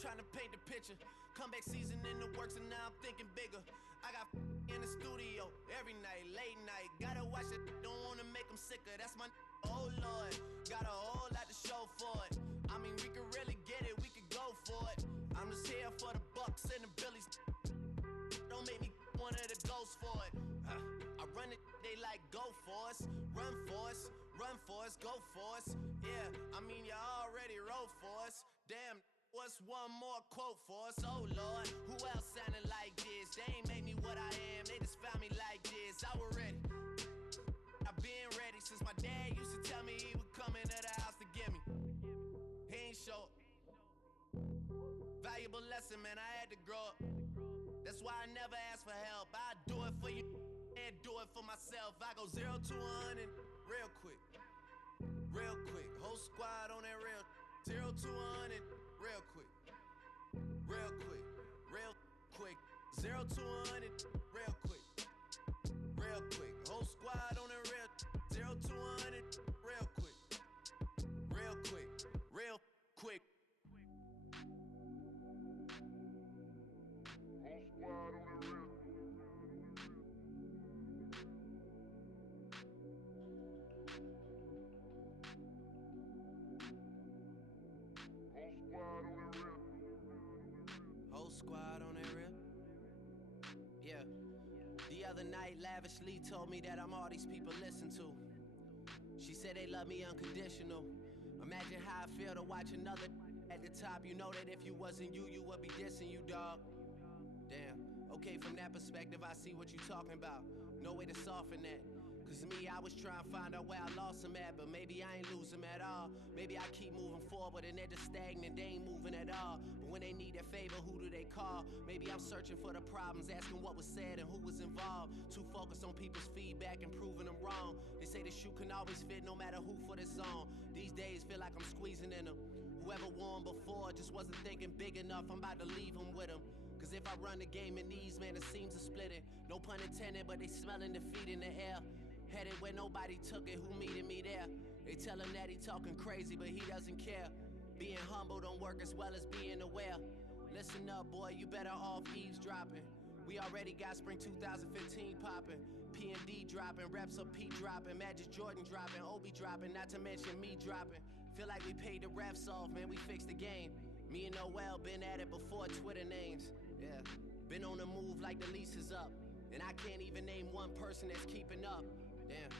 trying to paint the picture. Comeback season in the works and now I'm thinking bigger. I got in the studio every night, late night. Gotta watch it, don't wanna make them sicker. That's my oh Lord, got a whole lot to show for it. I mean, we could really get it, we could go for it. I'm just here for the Bucks and the Billies. Don't make me one of the ghosts for it. I run it, they like go for us, run for us, run for us, go for us. Yeah, I mean you already wrote for us. Damn, what's one more quote for us? Oh Lord, who else sounded like this? They ain't made me what I am, they just found me like this. I was ready, I've been ready since my dad used to tell me he would come into the house to get me. He ain't show up. Valuable lesson, man, I had to grow up. That's why I never ask for help. I do it for you and do it for myself. I go 0 to 100 real quick. Real quick. Whole squad on that real 0 to 100 real quick. Real quick. Real quick. 0 to 100 real quick. Real quick. Whole squad on that real 0 to 100 real quick. Real quick. Real quick. Whole squad on the real. Whole squad on that real. Yeah. The other night, lavishly told me that I'm all these people listen to. She said they love me unconditional. Imagine how I feel to watch another at the top. You know that if you wasn't you, you would be dissing you, dog. Damn, okay, from that perspective, I see what you talking about. No way to soften that. Cause me, I was trying to find out where I lost them at, but maybe I ain't lose them at all. Maybe I keep moving forward and they're just stagnant, they ain't moving at all. But when they need a favor, who do they call? Maybe I'm searching for the problems, asking what was said and who was involved. Too focused on people's feedback and proving them wrong. They say the shoe can always fit no matter who for this song. These days feel like I'm squeezing in them. Whoever won before just wasn't thinking big enough, I'm about to leave them with them. Cause if I run the game in these, man, the seams are splitting. No pun intended, but they smelling defeat in the air. Headed where nobody took it, who meeting me there? They tell him that he talking crazy, but he doesn't care. Being humble don't work as well as being aware. Listen up, boy, you better off eavesdropping. We already got spring 2015 popping. P&D dropping, reps up P dropping, Magic Jordan dropping, Obi dropping, not to mention me dropping. Feel like we paid the refs off, man, we fixed the game. Me and Noel been at it before Twitter names. Yeah, been on the move like the lease is up. And I can't even name one person that's keeping up. Damn,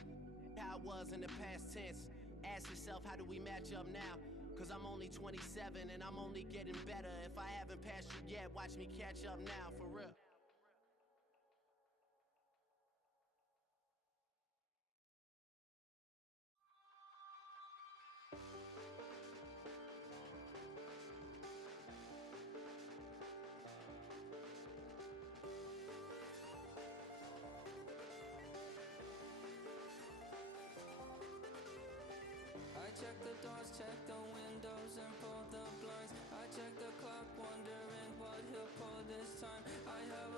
how it was in the past tense. Ask yourself, how do we match up now? Cause I'm only 27 and I'm only getting better. If I haven't passed you yet, watch me catch up now, for real. I check the doors, check the windows and pull the blinds. I check the clock, wondering what he'll pull this time. I have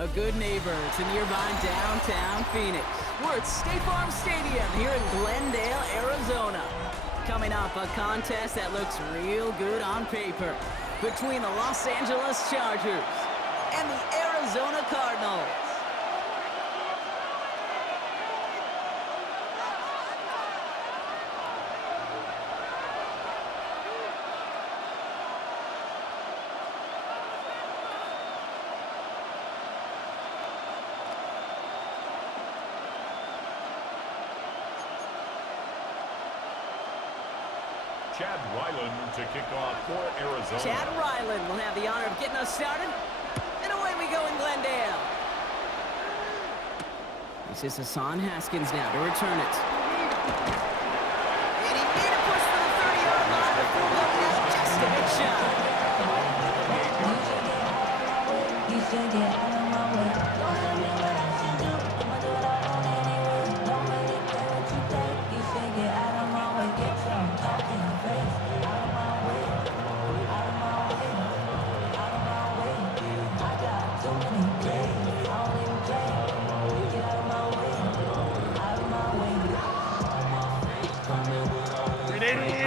A good neighbor to nearby downtown Phoenix. We're at State Farm Stadium here in Glendale, Arizona. Coming up, a contest that looks real good on paper between the Los Angeles Chargers and the Arizona Cardinals. Chad Ryland to kick off for Arizona. Chad Ryland will have the honor of getting us started. And away we go in Glendale. This is Hassan Haskins now to return it. And he made a push for the 30-yard line before going out just a bit shy.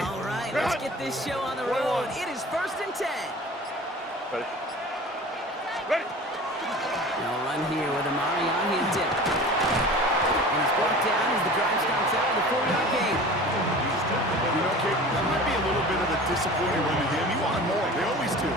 All right, let's get this show on the road. It is 1st and 10. Ready? Ready? No run here with Amari on his dip. And he's brought down as the drive starts out with a 4-yard gain. You know, Kate, that might be a little bit of a disappointing run to him. He wanted more. They always do.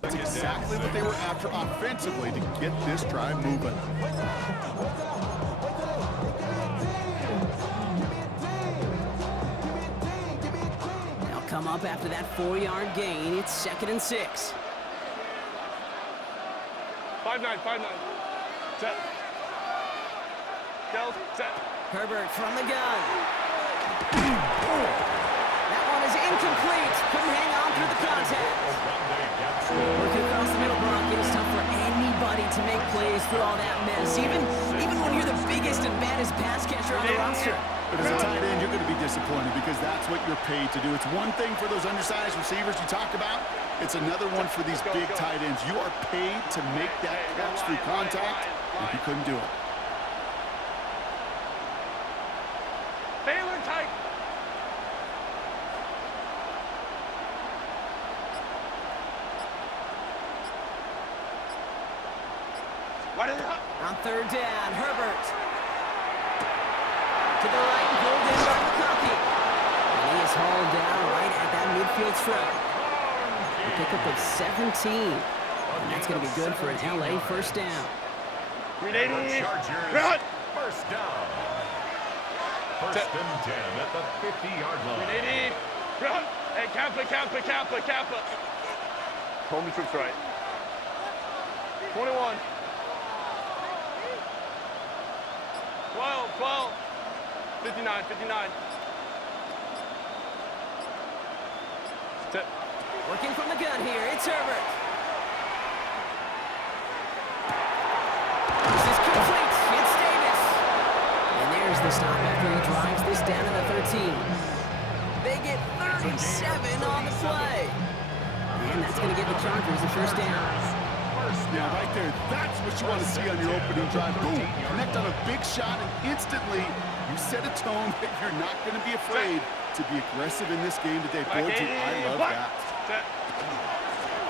That's exactly what they were after offensively to get this drive moving. They'll come up after that 4-yard gain. It's 2nd and 6. 5-9, 5-9. Set. Go, set. Herbert from the gun. That one is incomplete. Couldn't hang on through the contact. Working across the middle block, it is tough for anybody to make plays through all that mess, even when you're the biggest and baddest pass catcher on the roster. But as a tight end, you're going to be disappointed because that's what you're paid to do. It's one thing for those undersized receivers you talked about. It's another one for these big tight ends. You are paid to make that catch through contact, and he couldn't do it. Baylor tight. On third down, Herbert. To the right, pulled in by McConkey. And he is hauled down right at that midfield stripe. A pickup of 17. And that's going to be good for an LA first down. Chargers, first down. First and 10 at the 50-yard line. Hey, Kappa. Home troops right. 21. 12. 59. Working from the gun here, it's Herbert. This is complete, it's Davis. And there's the stop after he drives this down to the 13. They get 37 on the play. And that's going to give the Chargers the first down. Yeah, right there. That's what you want to see on your opening drive. Boom! Connect on a big shot, and instantly you set a tone that you're not going to be afraid to be aggressive in this game today. Boy, dude, I love that.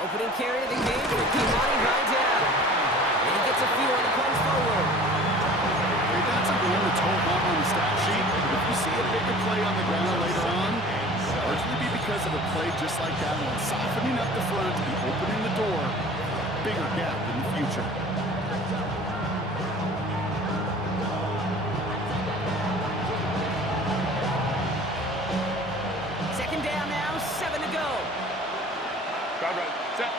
Opening carry of the game for Kimani Vidal. And he gets a few on the punch forward. Hey, that's a going to toe home on the stat sheet. But if you see a bigger play on the ground later on, largely be because of a play just like that one, softening up the front and opening the door. Bigger gap in the future. Second down now, 7 to go. Right. Set.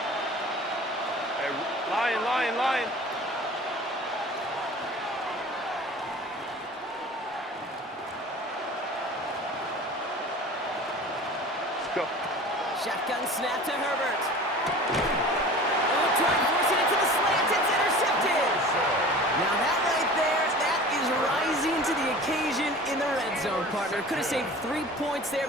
Hey, lion. Let's go. Shotgun snap to Herbert. Trying to force it into the slant. It's intercepted. Now that right there, that is rising to the occasion in the red zone, partner. Could have saved 3 points there,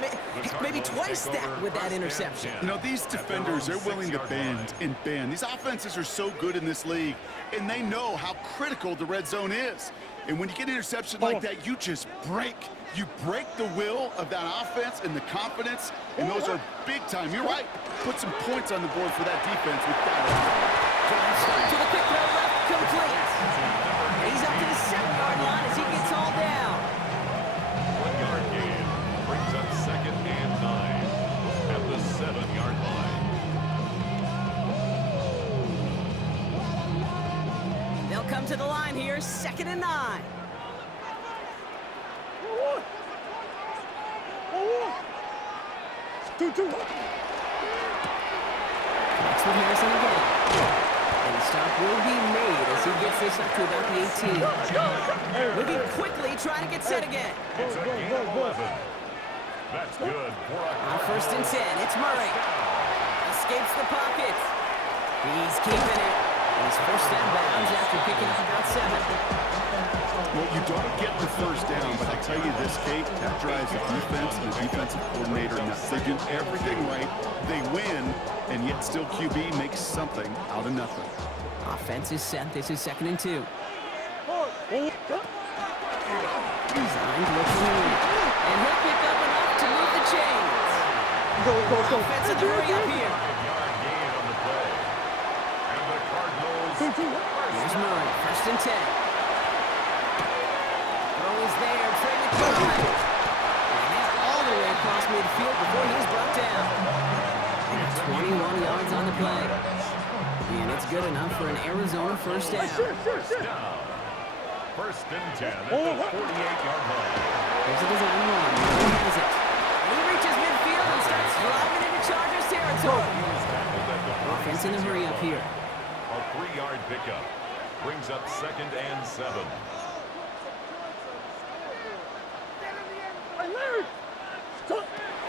maybe twice that with that interception. You know, these defenders, they're willing to bend and bend. These offenses are so good in this league, and they know how critical the red zone is. And when you get an interception like that, you just break. You break the will of that offense and the confidence, and those are big time. You're right. Put some points on the board for that defense with that. Start to the quick throw left, complete. He's up to the 7-yard line as he gets hauled down. 1-yard gain brings up second and 9 at the 7-yard line. They'll come to the line here, second and 9. Next with Harrison again. And the stop will be made as he gets this up to about the 18. Moving quickly, trying to get set again. It's a gain of 11. That's good for on first and 10, it's Murray. Escapes the pocket. He's keeping it. He's first down bounds after picking up about 7. Well, you don't get the first down, but I'll tell you this, Kate, that drives the defense and the defensive coordinator nuts. They do everything right. They win, and yet still QB makes something out of nothing. Offense is set. This is second and 2. Designed looking in. And he'll pick up enough to move the chains. Go. Offense in the hurry up here. gain on the play. And the Cardinals. Here's Murray, first and 10. Throw is there, Trey McBride. And that's all the way across midfield before he's brought down. And 21 yards on the play. And it's good enough for an Arizona first down. First and 10 at the 48-yard line. Here's a design run. Murray has it. And he reaches midfield and starts driving into Chargers territory. Offense in the hurry up here. A 3-yard pickup brings up second and 7.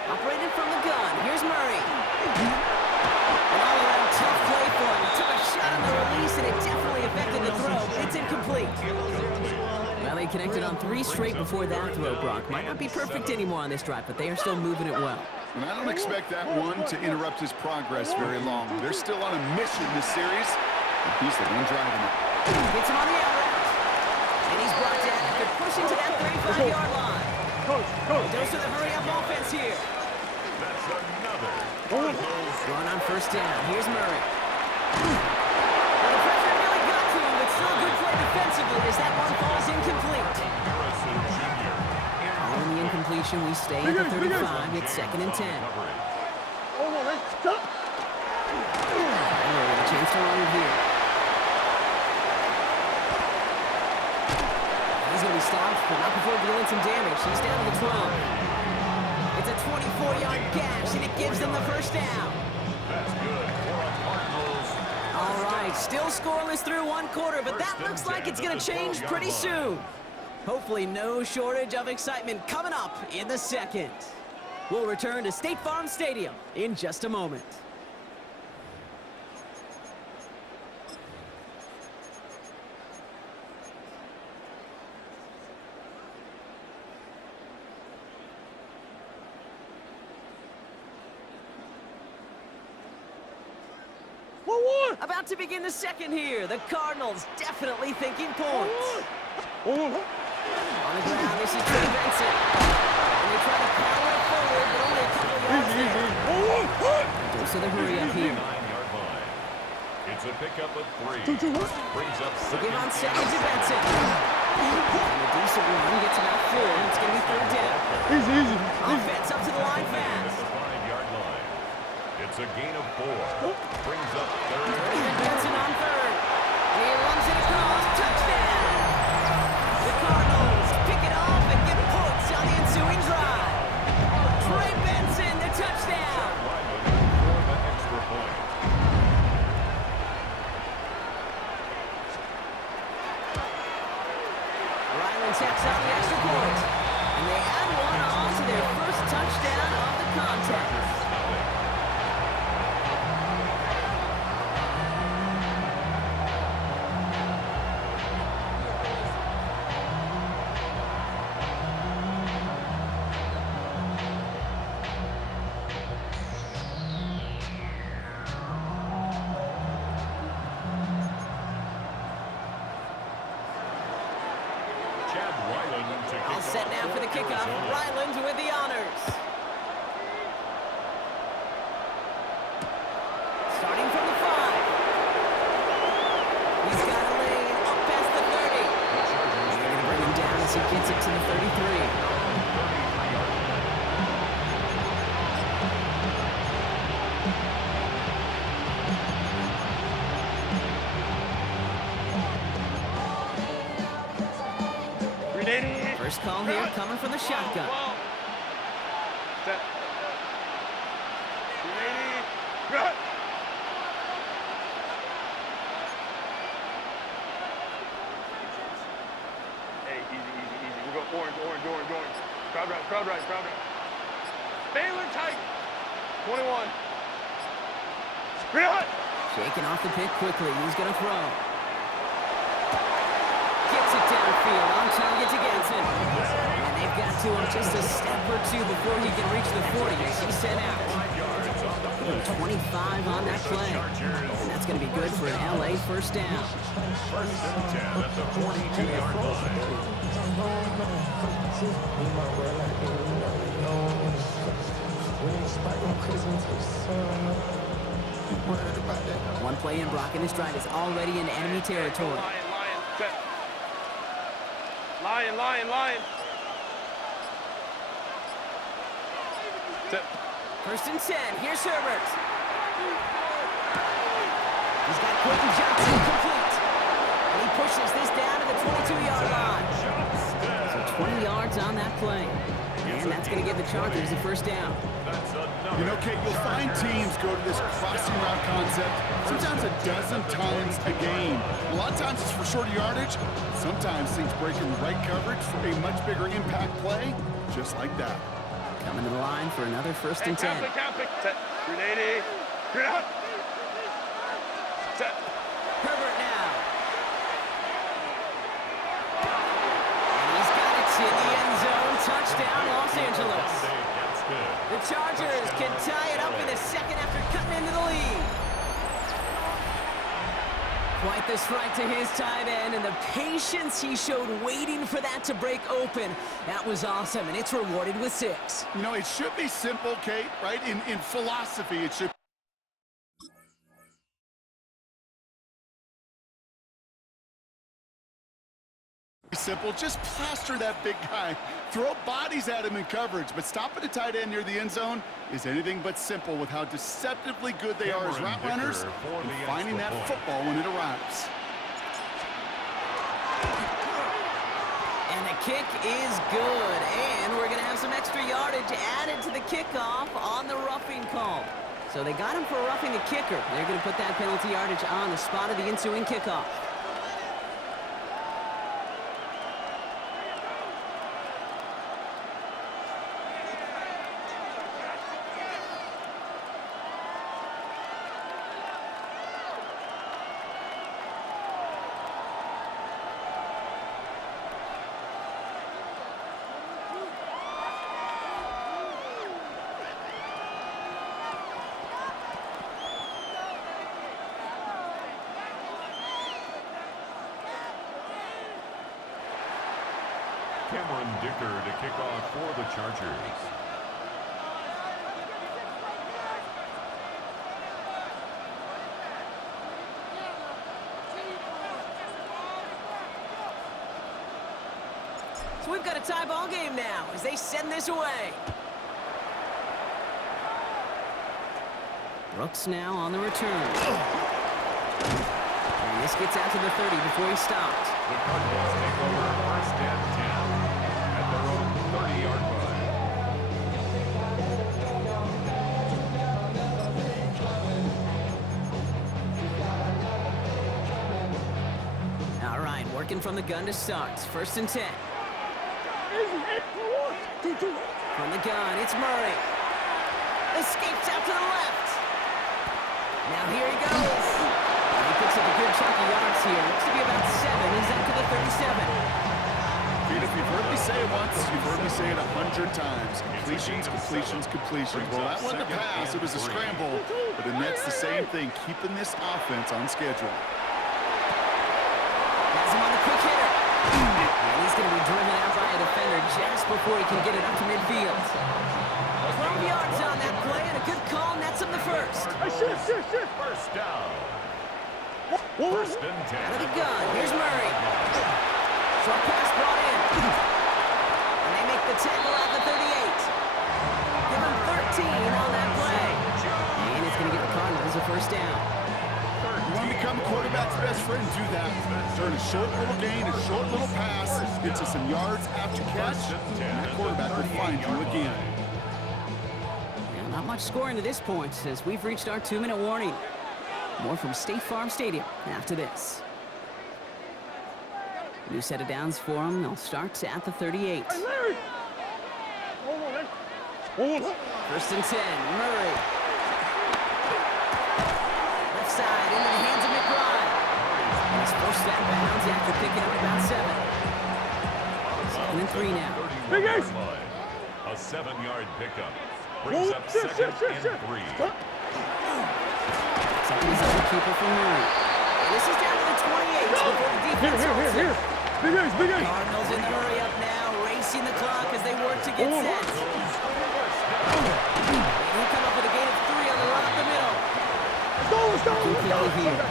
Operated from the gun. Here's Murray. An all-around tough play for him. Took a shot on the release, and it definitely affected the throw. It's incomplete. Well, he connected on 3 straight before that throw, Brock. Might not be perfect anymore on this drive, but they are still moving it well. And I don't expect that one to interrupt his progress very long. They're still on a mission this series, and he's the one driving it. Gets him on the out route. And he's brought down after pushing to that 35-yard line. Dose of the hurry-up offense here. That's another. Going on first down. Here's Murray. Well, the pressure really got to him, but still a good play defensively as that one falls incomplete. Harrison Jr. Following the incompletion, we stay at the 35. It's 2nd and 10. Murray with a chance to run it here. He's going to be stopped, but not before dealing some damage. He's down to the 12. It's a 24-yard gash, and it gives them the first down. That's good for a Cardinals. All right, still scoreless through 1 quarter, but that looks like it's going to change pretty soon. Hopefully no shortage of excitement coming up in the second. We'll return to State Farm Stadium in just a moment. About to begin the second here. The Cardinals definitely thinking points. On the ground, this is Trey Benson. And they try to power it forward, but only a couple yards there. Dose of the hurry up here. 9-yard line. It's a pickup of 3. Brings up second. Give on second to Benson. And a decent run gets about 4. It's going to be 3rd down. Offense up to the line At fast. the 5-yard line. It's a gain of 4. Brings up 3rd. Benson on 3rd. He runs it across. Touchdown. The Cardinals pick it off and get points on the ensuing drive. Trey Benson, the touchdown. Lyman for the extra point. Ryland taps out the extra point. And they add one on to their first touchdown of the contest. All set now for the kickoff. Ryland with the honors. Starting from the 5. He's got a lane up past the 30. They're going to bring him down as he gets it to the 33. First call here coming from the shotgun. Set. 380. Run. Hey, easy. We go orange. Crowd right. Baylor tight. 21. Run. Shaking off the pick quickly. He's going to throw. Gets it downfield on target to Ganson. And they've got to him just a step or 2 before he can reach the 40 as he's sent out. 25 on that play. And that's going to be good for an LA first down. First and 10 at the 42-yard line. One play in, Brock and his drive is already in enemy territory. Lion. Set. Lion. Set. First and 10. Here's Herbert. He's got Quentin Johnson complete. And he pushes this down to the 22-yard line. So 20 yards on that play. And that's going to give the Chargers a first down. You know, Kate, you'll find teams go to this crossing route concept sometimes a dozen times a game. A lot of times it's for shorter yardage. Sometimes things break in the right coverage for a much bigger impact play, just like that. Coming to the line for another first and 10. Catholic. Set. 380. Get out. Set. Herbert now. And touchdown, Los Angeles. Gets it. The Chargers can tie it up in the second after cutting into the lead. Quite the strike to his tight end, and the patience he showed waiting for that to break open. That was awesome, and it's rewarded with 6. You know, it should be simple, Kate, right? In philosophy, it should be simple. Just plaster that big guy. Throw bodies at him in coverage, but stopping a tight end near the end zone is anything but simple with how deceptively good they are as route runners and finding that football when it arrives. And the kick is good, and we're going to have some extra yardage added to the kickoff on the roughing call. So they got him for roughing the kicker. They're going to put that penalty yardage on the spot of the ensuing kickoff. Cameron Dicker to kick off for the Chargers. So we've got a tie ball game now as they send this away. Brooks now on the return. And this gets out to the 30 before he stopped. The Cardinals take over first and 10 at their own 30-yard line. All right, working from the gun to start. First and 10. From the gun, it's Murray. Escapes out to the left. Now here he goes. And he picks up a good chunk of yards here. Looks to be about 7. He's up to the 37. Pete, if you've heard me say it once, you've heard me say it 100 times. Completions, completions, completions. Well, that wasn't a pass. It was a scramble. But the net's the same thing, keeping this offense on schedule. Has him on the quick hitter. And he's going to be driven out by a defender just before he can get it up to midfield. 12 yards on that play, and a good call nets him the first. First down. First and 10. Out of the gun, here's Murray. Short pass brought in. And they make the tackle at the 38. Give him 13 on that play. And it's going to give the Cardinals a first down. You want to become a quarterback's best friend, do that. Turn a short little gain, a short little pass into some yards after catch, and that quarterback will find you again. Yeah, not much scoring to this point as we've reached our 2-minute warning. More from State Farm Stadium after this. New set of downs for them. They'll start at the 38. First and 10, Murray. Left side into the hands of McBride. He's forced that bounds after picking up about 7. 2nd and 3 now. A 7-yard pickup. Brings up second and 3. Second is over keeper for Murray. And this is down to the 28 before the defense holds it. Cardinals in the hurry up now, racing the clock as they work to get set. He'll come up with a gain of 3 on the run up the middle. Keep play here.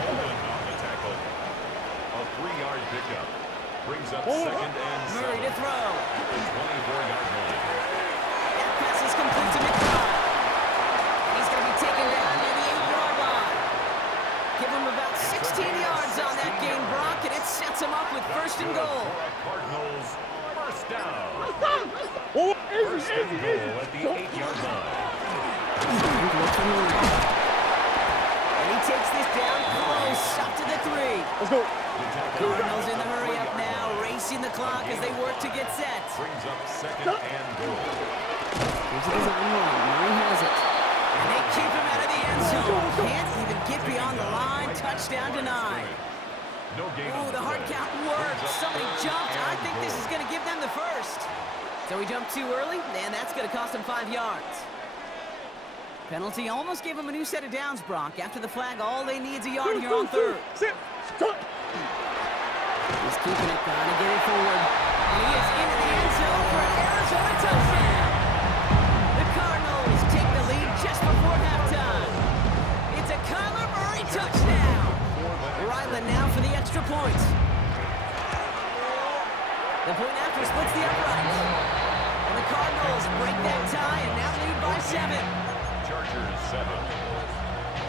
A 3-yard pickup. Brings up second and 7. Murray to throw. At the 24-yard line. That pass is complete to McBride. He's going to be taken down near the 8-yard line. Give him about 16 yards on that gain, Brock, and it sets him up with first and goal. Cardinals first down. First and goal at the 8-yard line. And he takes this down close, up to the 3. Let's go. Cardinals in the hurry up now, racing the clock as they work to get set. Brings up second and goal. Here's his own run. Murray has it. And they keep him out of the end zone. Can't even get beyond the line. Touchdown denied. No gain on Ooh, the hard play. count worked. Somebody jumped. I think this is going to give them the first. So he jumped too early, and that's going to cost him 5 yards. Penalty almost gave him a new set of downs, Brock. After the flag, all they need is a yard here on third. Sit. He's keeping it, trying to get it forward. And he is into the end zone for an Arizona touchdown. The Cardinals take the lead just before halftime. It's a Kyler Murray touchdown. Ryland now for the extra point. The point after splits the uprights. And the Cardinals break that tie and now lead by 7. Chargers 7.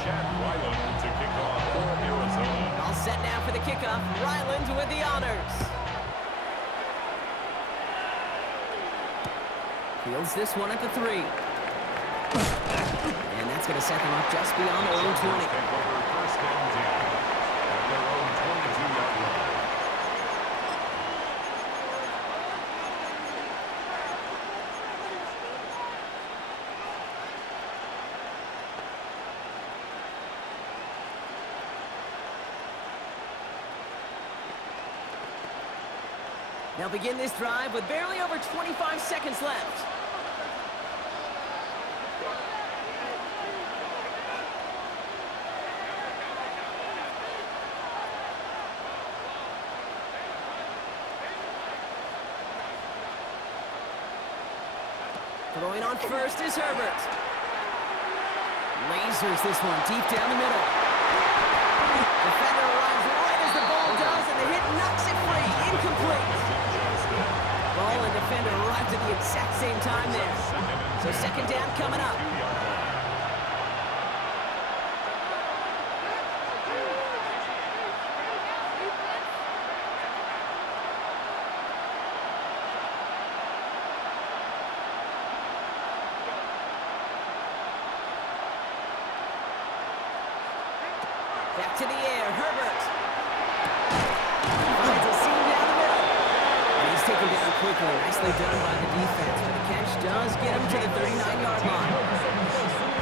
Chad Ryland to kick off for Arizona. All set now for the kickoff. Ryland with the honors. Fields this one at the 3. And that's going to set them up just beyond their own 20. Take over first and 10 at their own 22-yard line. They'll begin this drive with barely over 25 seconds left. Throwing on first is Herbert. Lasers this one deep down the middle. Defender arrives right as the ball does, and the hit knocks it free. Incomplete. Ball and defender arrived at the exact same time there. So second down coming up. Back to the air, Herbert. Finds a seam down the middle. And he's taken down quickly. Nicely done by the defense. But the catch does get him to the 39-yard line.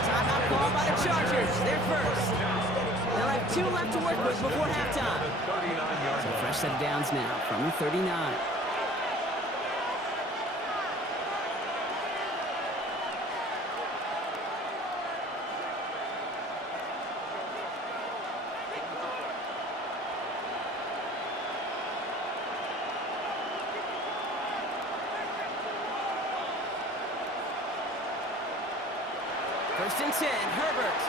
Timeout called by the Chargers. They're first. They'll have 2 left to work with before halftime. So fresh set of downs now from the 39. First and 10, Herbert.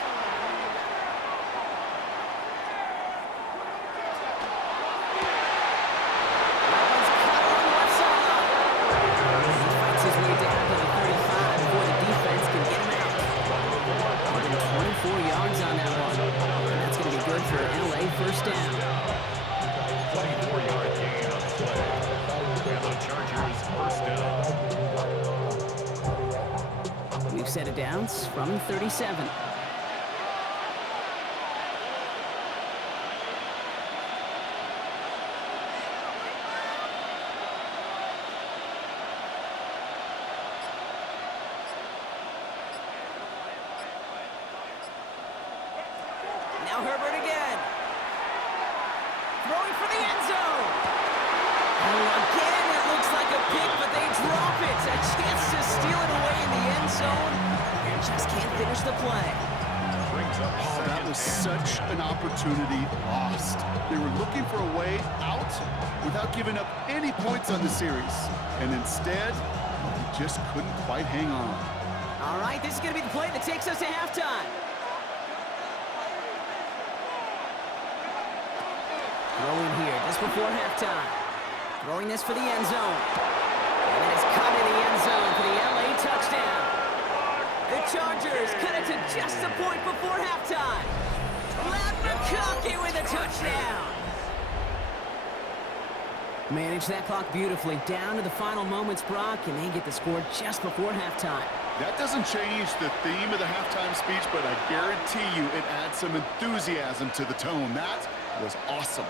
That one's caught on the left side. He fights his way down to the 35 before the defense can get him out. More than 24 yards on that one. And that's going to be good for LA first down. 24-yard gain on the play. And the Chargers first down. We've set it downs from 37. Now Herbert again. Throwing for the end zone. Oh, again, it looks like a pick, but they drop it. A chance to steal it away in the end zone and just can't finish the play. Oh, that was such an opportunity lost. They were looking for a way out without giving up any points on the series. And instead, he just couldn't quite hang on. All right, this is going to be the play that takes us to halftime. Throwing here just before halftime. Throwing this for the end zone. And that is caught in the end zone for the LA touchdown. The Chargers cut it to just a point before halftime. Ladd McConkey with a touchdown. Manage that clock beautifully down to the final moments, Brock, and they get the score just before halftime. That doesn't change the theme of the halftime speech, but I guarantee you it adds some enthusiasm to the tone. That was awesome.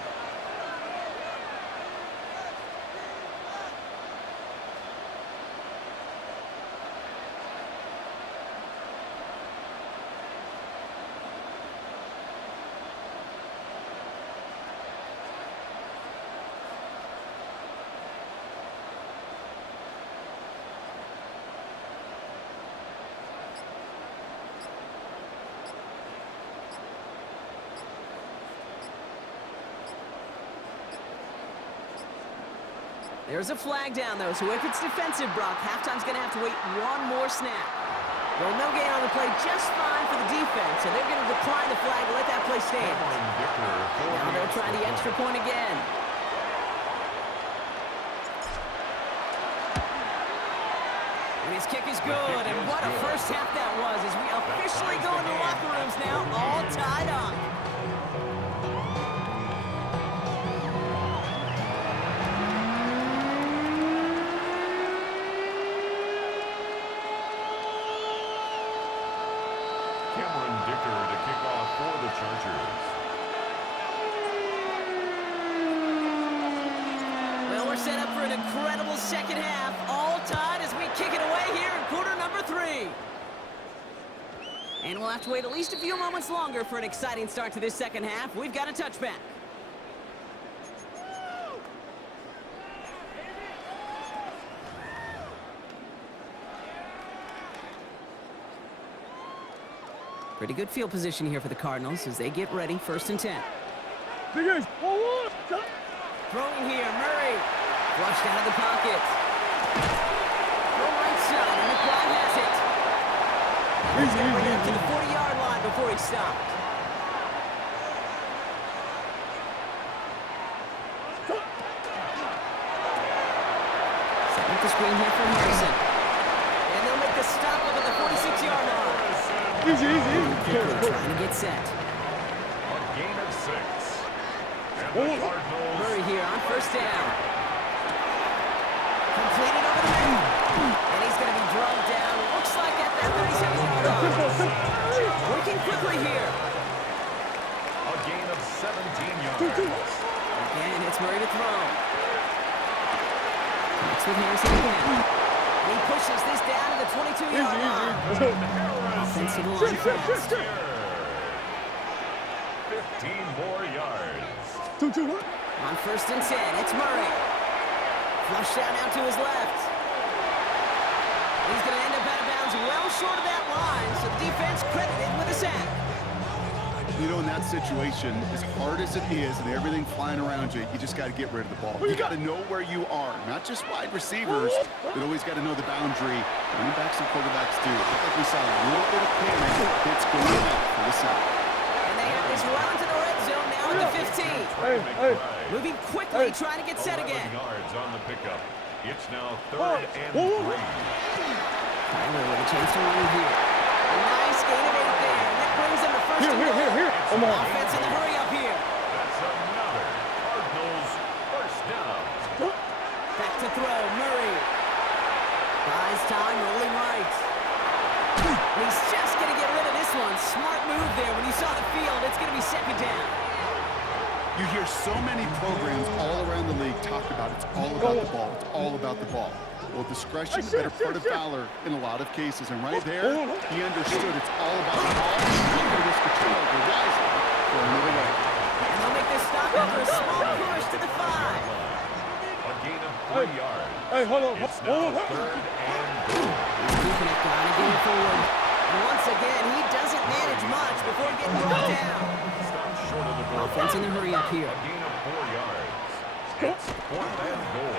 There's a flag down, though, so if it's defensive, Brock, halftime's going to have to wait one more snap. Well, no gain on the play, just fine for the defense, so they're going to decline the flag and let that play stand. Now they'll try the extra point again. And his kick is good, and what a first half that was as we officially go into locker rooms now, all tied up. Well, we're set up for an incredible second half, all tied as we kick it away here in quarter number 3. And we'll have to wait at least a few moments longer for an exciting start to this second half. We've got a touchback. Pretty good field position here for the Cardinals as they get ready, 1st and 10. Throwing here, Murray. Flushed out of the pocket. Go right side, and McBride has it. He's going to bring it up to the 40-yard line before he stopped. Setting up the screen here for Harrison. And they'll make the stop up at the 46-yard line. Trying to get set. A gain of 6. And the Cardinals. Murray here on 1st down. Completed over the middle. And he's going to be drugged down. Looks like at that 37-yard line. Working quickly here. A gain of 17 yards. Again, it's Murray to throw. Next with Harrison again. And he pushes this down to the 22-yard line. Offensive line fast. 15 more yards. On 1st and 10, it's Murray. Flushed out now to his left. He's going to end up out of bounds well short of that line, so the defense credited with a sack. You know, in that situation, as hard as it is and everything flying around you, you just got to get rid of the ball. You got to know where you are, not just wide receivers, but always got to know the boundary. Running backs and quarterbacks do. Like we saw a little bit of panic. It's going out for the sack. And they have this round to the red zone now at the 15. Moving quickly, trying to get set again. Yards on the pickup. It's now 3rd and 3. Tyler with a chance to run here. A nice gain of 8 there. And that brings them to 1st and goal. Offense in the hurry up here. That's another Cardinals 1st down. Back to throw, Murray. Buys time, rolling right. He's just going to get rid of this one. Smart move there. When you saw the field, it's going to be 2nd down. You hear so many programs all around the league talk about it's all about the ball. It's all about the ball. Well, discretion, the better part of valor in a lot of cases. And right there, he understood it's all about the ball. He's going to risk a turnover wisely for another way. And they'll make this stop after a small push to the 5. A gain of 3 yards. It's now 3rd and goal. He's keeping it down and getting forward. And once again, he doesn't manage much before getting brought down. Stop short of the goal. Offense in the hurry up here. A gain of 4 yards. It's 4th and goal.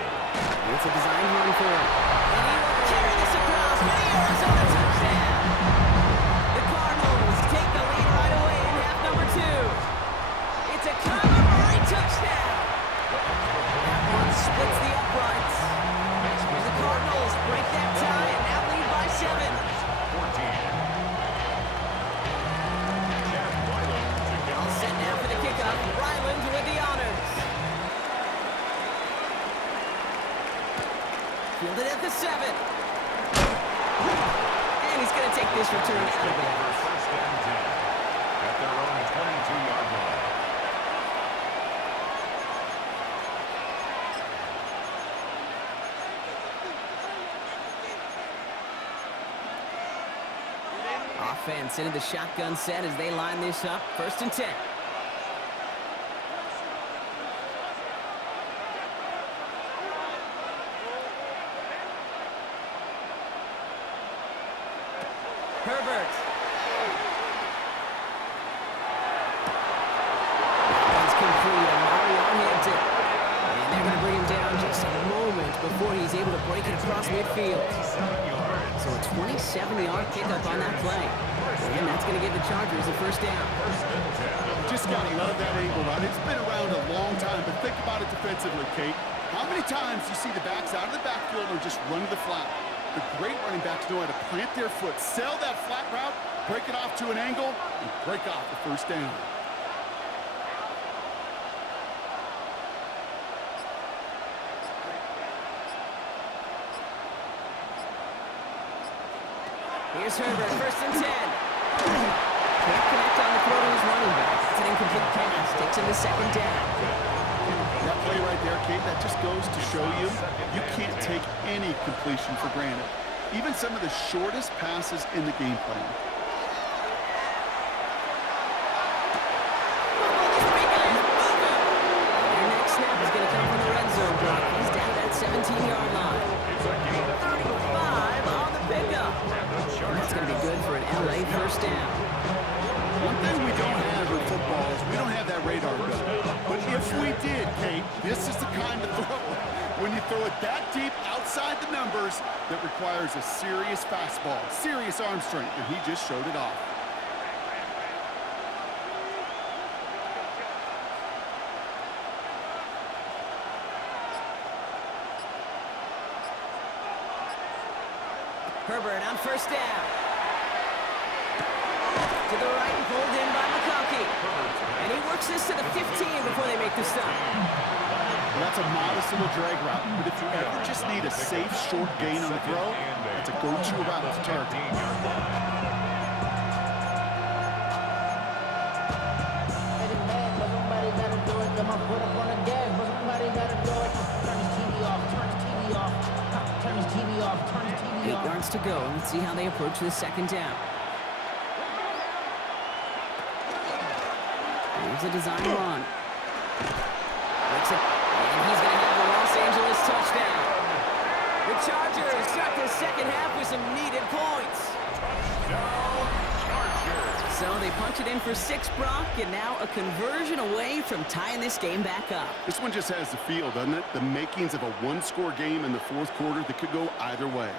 It's a designed run for him. And he will carry this across for the Arizona touchdown. The Cardinals take the lead right away in half number 2. It's a Kyler Murray touchdown. That one splits the uprights. And the Cardinals break that tie and now lead by 7. 14. All set now for the kickoff. Ryland with the honors. Fielded at the 7. And he's going to take this return out of bounds. 1st and 10. At their own 22-yard line. Offense into the shotgun set as they line this up. 1st and 10. Herbert. That's complete. Amari on Hampton. And they're going to bring him down just a moment break it across midfield. 7 yards. So a 27-yard pickup on that play. And that's going to give the Chargers a first down. First and 10. Just got to love that angle route. It's been around a long time, but think about it defensively, Kate. How many times do you see the backs out of the backfield or just run to the flat? The great running backs know how to plant their foot, sell that flat route, break it off to an angle, and break off the first down. Here's Herbert, first and 10. Can't connect on the throw to his running back. It's an incomplete pass. Takes him to second down. That play right there, Kate, that just goes to show you, you can't take any completion for granted. Even some of the shortest passes in the game plan. Their next snap is going to come from the red zone block. He's down at that 17-yard line. 35 on the pickup. And that's going to be good for an LA first down. One thing we don't have in football is we don't have that radar gun. But if we did, Kate, this is the kind of throw. When you throw it that deep outside the numbers, that requires a serious fastball, serious arm strength, and he just showed it off. Herbert on first down. To the right and pulled in by McConkey. And he works this to the 15 before they make the stop. Well, that's a modest little drag route, but if you ever just need a safe, short gain on the throw, that's a go-to route to target. Somebody gotta do it. Come on, put up on the gas, but somebody gotta do it. Turn his TV off, turn his TV off. Turn his TV off, turn his TV 8 off. yards to go. Let's see how they approach this second down. Here's a design run. Breaks it. And he's going to have the Los Angeles touchdown. The Chargers start the second half with some needed points. Touchdown, Chargers. So they punch it in for 6, Brock, and now a conversion away from tying this game back up. This one just has the feel, doesn't it? The makings of a one-score game in the fourth quarter that could go either way.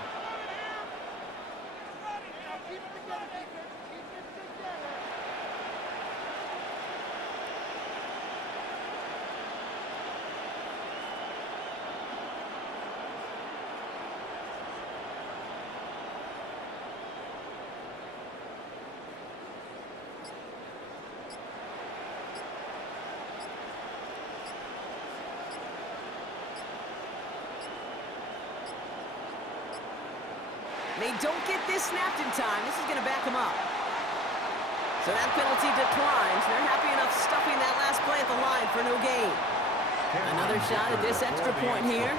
They don't get this snapped in time. This is going to back them up. So that penalty declines. They're happy enough stuffing that last play at the line for no gain. Another shot at this extra point here.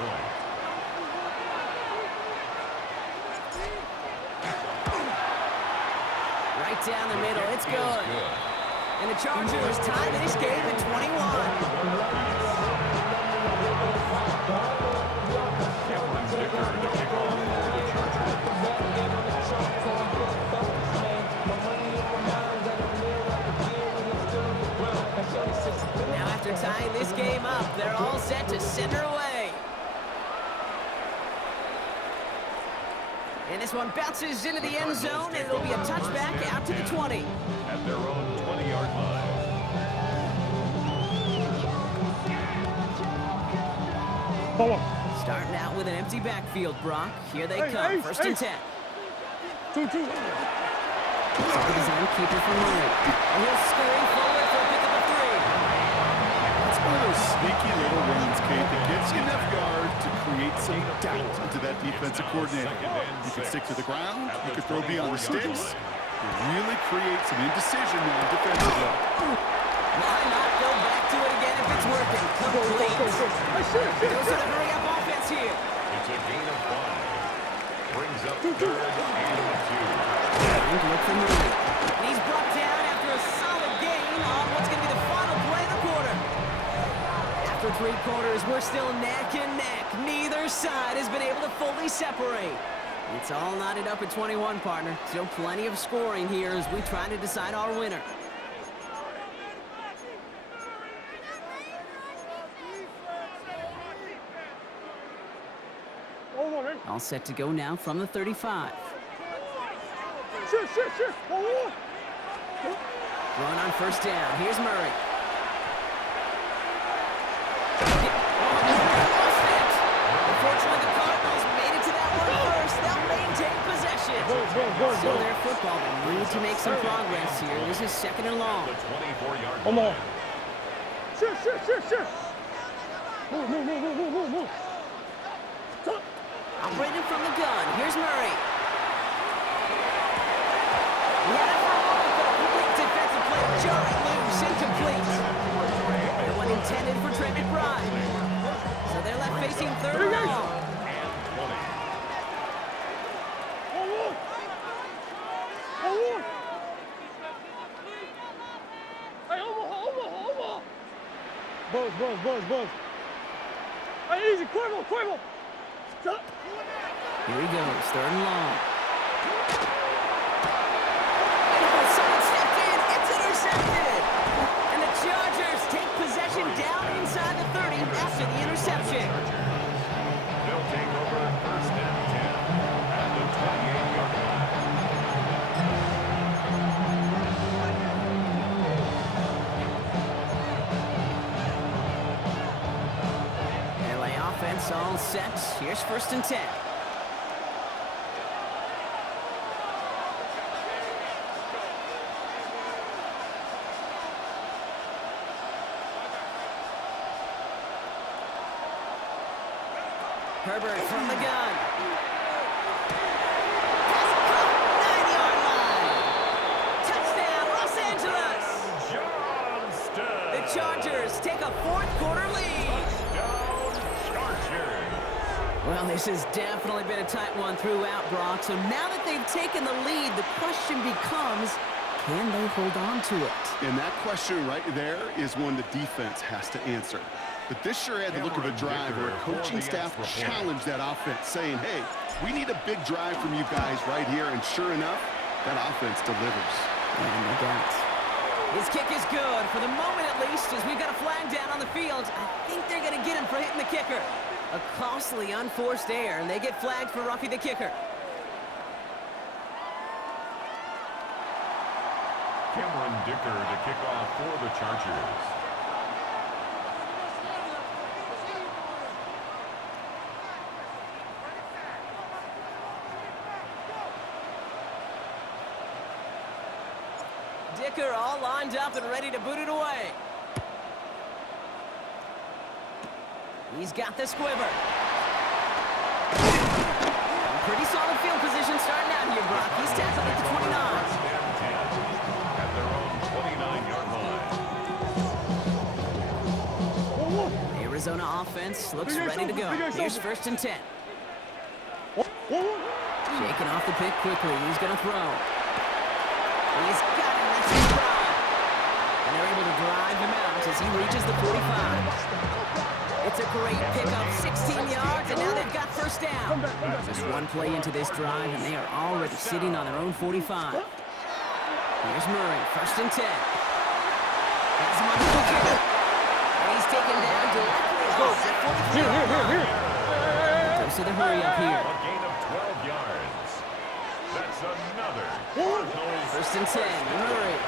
Right down the middle. It's good. And the Chargers tie this game at 21. Now after tying this game up, they're all set to send her away. And this one bounces into the end zone, and it'll be a touchback out to the 20. At their own 20-yard line. Starting out with an empty backfield, Brock. Here they come, first and 10. Two. Second design keeper from right. And he'll scurry forward for a pickup of 3. It's one of those sneaky little runs, Kate, that gets you enough yard to create some doubt into that defensive coordinator. You can stick to the ground, you can throw beyond the sticks, and really create some indecision now defensively. Why not go back to it again if it's working? Complete. Goes to the hurry-up offense here. It's a gain of 5. Brings up third and 2. And look from the right. And he's brought down after a solid gain on what's going to be the final play of the quarter. After 3 quarters, we're still neck and neck. Neither side has been able to fully separate. It's all knotted up at 21, partner. Still plenty of scoring here as we try to decide our winner. All set to go now from the 35. Shoot. Run on first down. Here's Murray. Unfortunately, the Cardinals made it to that one first. They'll maintain possession. Still their football. They need to make some progress here. This is second and long. The 24-yard Come on. line. Shoot. Move. Operating from the gun. Here's Murray. He had it for a moment, but a complete defensive play. Jarring loose, incomplete. The one intended for Trey McBride. So they're left facing third and long. Hey, Omaha. Buzz. Hey, easy, Cuervo. Stop. Here he goes, third and long. And someone stepped in, it's intercepted. And the Chargers take possession down inside the 30 after the interception. They'll take over first and 10 at the 28-yard line. LA offense all set. Here's first and 10. Herbert from the gun. 9-yard line. Touchdown, Los Angeles. Johnston. The Chargers take a fourth quarter lead. Down Chargers. Well, this has definitely been a tight one throughout, Brock. So now that they've taken the lead, the question becomes, can they hold on to it? And that question right there is one the defense has to answer. But this sure had the look of a drive where a coaching staff challenged that offense, saying, hey, we need a big drive from you guys right here. And sure enough, that offense delivers. And no doubt. His kick is good, for the moment at least, as we've got a flag down on the field. I think they're going to get him for hitting the kicker. A costly unforced error, and they get flagged for roughing the kicker. Cameron Dicker to kick off for the Chargers. Dicker all lined up and ready to boot it away. He's got the squiver. Pretty solid field position starting out here, Brock. He's tackled at the 29. At their own 29-yard line. Arizona offense looks ready to go. Here's first and 10. Shaking off the pick quickly. He's going to throw. He's got him. That's his drive. And they're able to drive him out as he reaches the 45. It's a great pickup, 16 yards, and now they've got first down. Just one play into this drive, and they are already sitting on their own 45. Here's Murray, first and 10. Has him on the kicker. And he's taken down directly off that 43-yard line. Goes to the hurry up here. A gain of 12 yards. That's another. First and 10, Murray.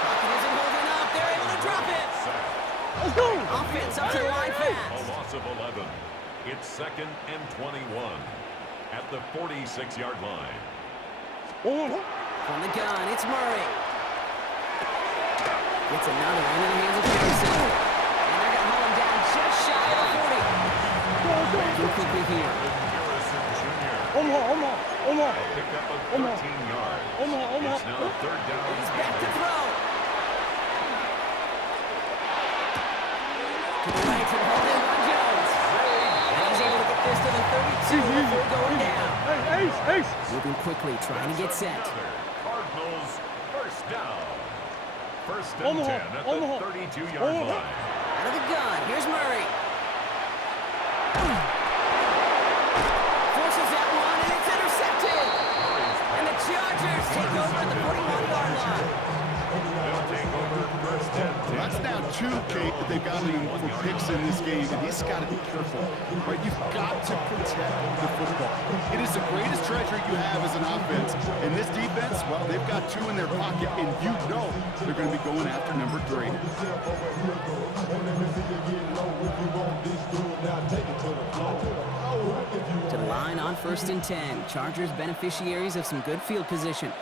Pocket isn't holding up. They're able to drop it. Let's go. Offense up to the line A fast. loss of 11. It's second and 21 at the 46-yard line. From the gun, it's Murray. Gets another into the hands of Harrison. And they're going to hold him down just shy of the 40. Too quickly here. Harrison Jr. Omaha. Picked up a 13 yards. Omaha. It's now third down. He's back to throw. To the right from Holden Jones. And he's able to get this to the 32 before going down. Ace. Moving quickly, trying to get set. Cardinals first down. First and Omaha, 10 at Omaha. the 32-yard Omaha. line. Out of the gun, here's Murray. Forces that one, and it's intercepted. And the Chargers take over at the 41-yard line. They'll take over first and 10. That's now two, Kate. that they've gotten him for picks in this game, and he's got to be careful. Right? You've got to protect the football. It is the greatest treasure you have as an offense. And this defense, well, they've got 2 in their pocket, and you know they're going to be going after number 3. To the line on 1st and 10. Chargers beneficiaries of some good field position.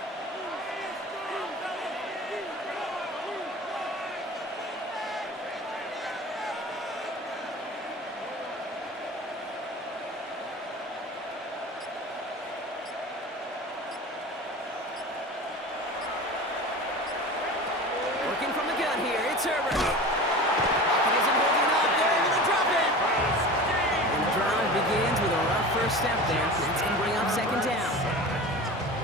Working from the gun here, it's Herbert. Pocket isn't holding up, they're able to drop it. And the drive begins with a rough first step there. That's going to bring up 2nd down.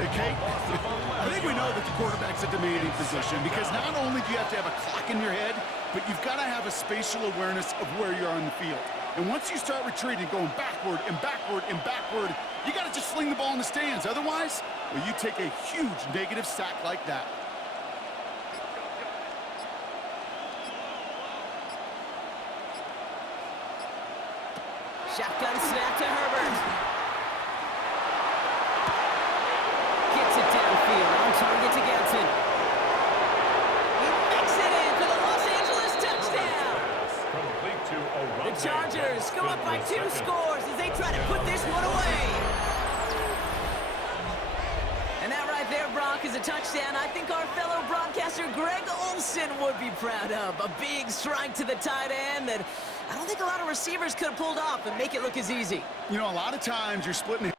Hey, Kate, I think we know that the quarterback's a demanding position because not only do you have to have a clock in your head, but you've got to have a spatial awareness of where you are on the field. And once you start retreating, going backward and backward and backward, you got to just sling the ball in the stands. Otherwise, well, you take a huge negative sack like that. Shotgun snap to Herbert. Gets it downfield, on target to Gadsden. He makes it in for the Los Angeles touchdown. The Chargers go up by 2 scores as they try to put this one away. And that right there, Brock, is a touchdown I think our fellow broadcaster Greg Olsen would be proud of. A big strike to the tight end that I don't think a lot of receivers could have pulled off and make it look as easy. You know, a lot of times you're splitting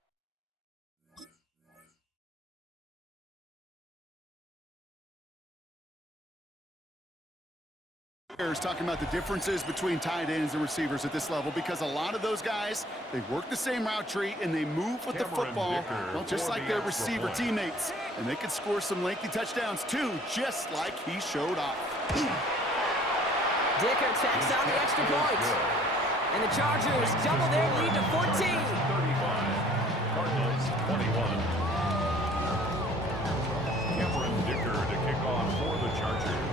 hairs talking about the differences between tight ends and receivers at this level because a lot of those guys, they work the same route tree and they move with the football, well, just like their receiver teammates. And they can score some lengthy touchdowns too, just like he showed off. Dicker tacks on the extra point. And the Chargers double their lead to 14. 35. Cardinals 21. Cameron Dicker to kick off for the Chargers.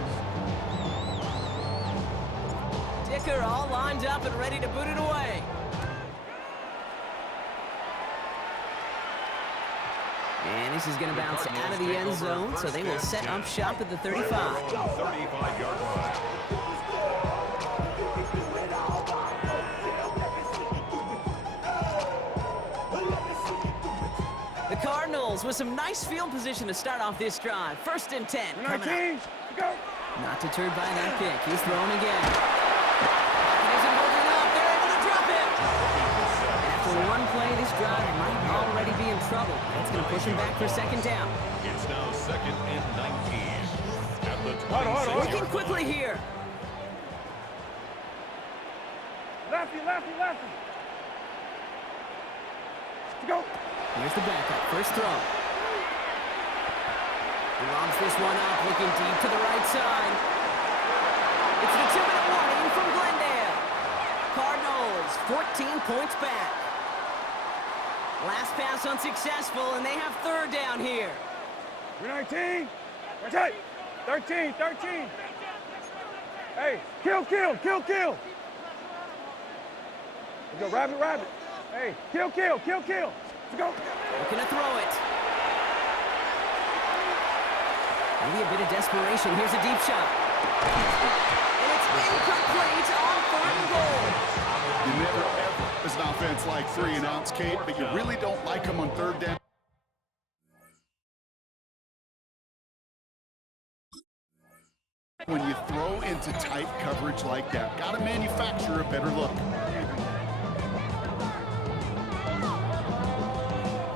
Dicker all lined up and ready to boot it away. And this is going to bounce out of the end zone, so they will set up shop at the 35. 35-yard line. The Cardinals with some nice field position to start off this drive. 1st and 10. Coming up. Go. Not deterred by that kick. He's throwing again. Pocket isn't holding up. They're able to drop it. And after one play, this drive might already be in trouble. That's going to push him back for 2nd down. It's now 2nd and 19. At the 26. Working quickly here. Lefty, lefty, lefty. Go. Here's the backup. First throw. He lobs this one up, looking deep to the right side. It's the 2-minute warning from Glendale. Cardinals, 14 points back. Last pass unsuccessful, and they have 3rd down here. 19. Watch out. 13, 13. Hey, kill, kill, kill, kill. Let's go, rabbit, rabbit. Hey, kill, kill, kill, kill. Let's go. Looking to throw it. Maybe a bit of desperation. Here's a deep shot. And it's incomplete on 3rd and goal. You never ever, as an offense, like 3 and outs, Kate, but you really don't like them on 3rd down. When you throw into tight coverage like that, got to manufacture a better look.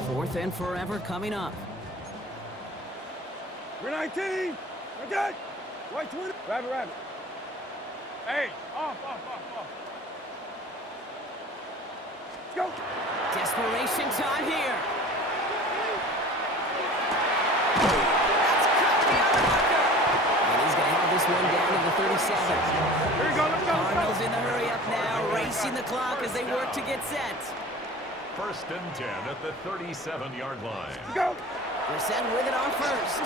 4th and forever coming up. We're 19. We're good. White 20. Rabbit, rabbit. Hey, off, off, off, off. Let's go. Desperation time here. That's cut down the marker. And he's going to have this one down to the 37. Here we go, let's go, let's Cardinals go. in the hurry up now, racing the clock as they work to get set. 1st and 10 at the 37-yard line. Let's go. They're set with it on 1st.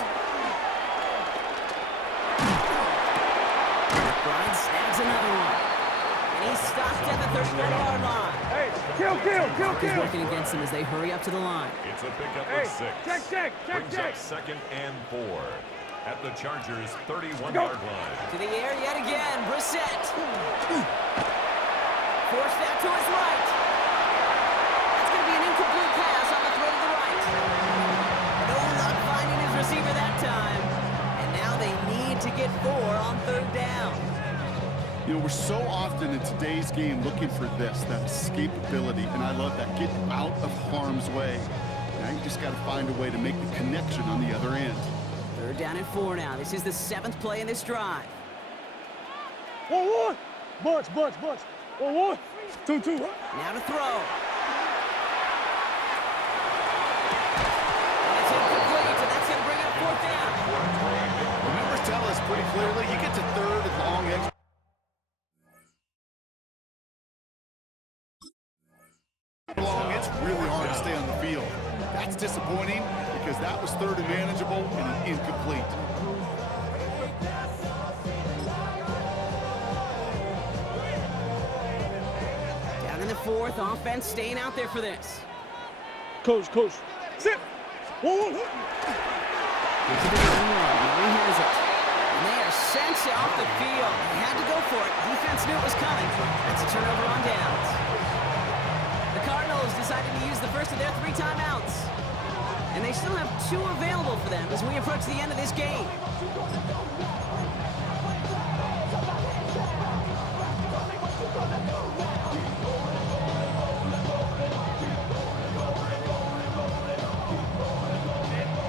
Bryant snags another one. And he's stopped at the 31-yard line. Hey, kill. He's working against them as they hurry up to the line. It's a pickup Hey, of 6. check. Brings up 2nd and 4 at the Chargers' 31-yard line. To the air yet again, Brissett. Forced that to his right. That's going to be an incomplete pass on the throw to the right. No luck finding his receiver that time. And now they need to get 4 on 3rd down. You know, we're so often in today's game looking for this, that escapability, and I love that. Get out of harm's way. Now you just got to find a way to make the connection on the other end. 3rd down and 4 now. This is the 7th play in this drive. 1-1. Bunch. 1-1. 2-2. Now to throw. And it's incomplete, and that's going to bring up 4th down. The numbers tell us pretty clearly, you get to 3rd and long extra. It's really hard to stay on the field. That's disappointing because that was 3rd and manageable and an incomplete. Down in the 4th, offense staying out there for this. Coach. Sit. 1-1. Gets it to the 1. He has it. And they are sent off the field. They had to go for it. Defense knew it was coming. That's a turnover on downs. The Cardinals decided to use the first of their 3 timeouts. And they still have 2 available for them as we approach the end of this game.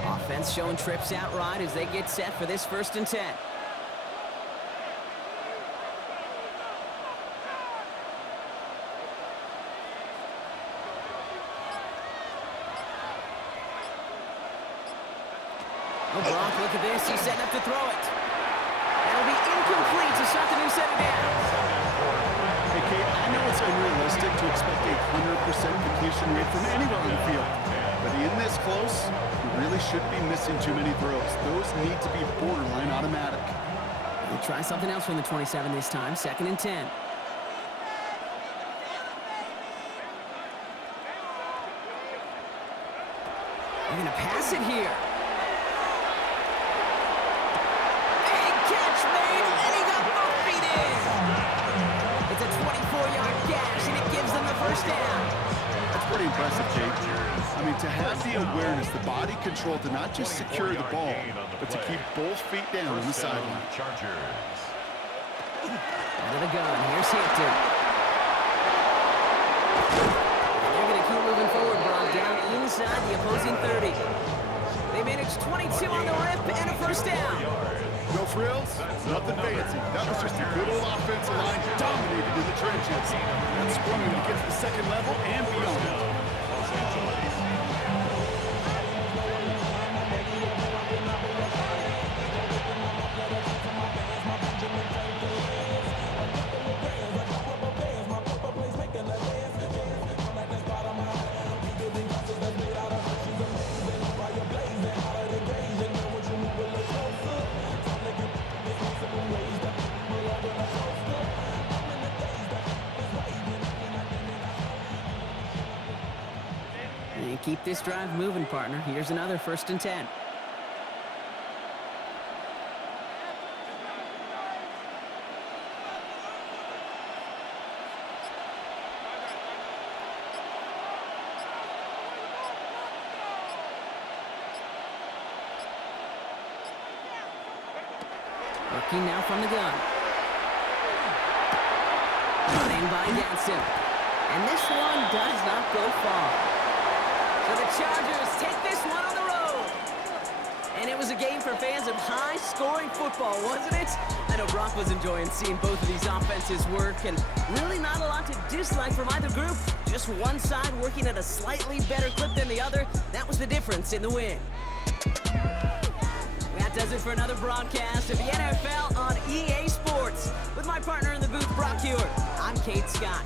Offense showing trips out right as they get set for this 1st and 10. Oh, Gronk, look at this. He's setting up to throw it. That'll be incomplete to start the new set of downs. Hey, Kate, I know it's unrealistic to expect a 100% completion rate from anyone on the field. But in this close, you really shouldn't be missing too many throws. Those need to be borderline automatic. We'll try something else from the 27 this time. 2nd and 10. They're going to pass it here. Big catch made, and he got both feet in. It's a 24-yard gash, and it gives them the 1st down. That's pretty impressive, Kate. I mean, to have the awareness, the body control to not just secure the ball, but to keep both feet down on the sideline. Chargers. Out of the gun, here's Hampton. They're going to keep moving forward, brought down inside the opposing 30. They managed 22 on the rip and a 1st down. No frills, nothing fancy. That was just a good old offensive line dominated in the trenches. That sprung him to get to the 2nd level and beyond. And keep this drive moving, partner. Here's another 1st and 10. Working now from the gun. Running by Jensen. And this one does not go far. So the Chargers take this one on the road. And it was a game for fans of high-scoring football, wasn't it? I know Brock was enjoying seeing both of these offenses work, and really not a lot to dislike from either group. Just one side working at a slightly better clip than the other. That was the difference in the win. That does it for another broadcast of the NFL on EA Sports. With my partner in the booth, Brock Hewitt, I'm Kate Scott.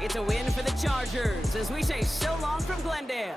It's a win for the Chargers as we say so long from Glendale.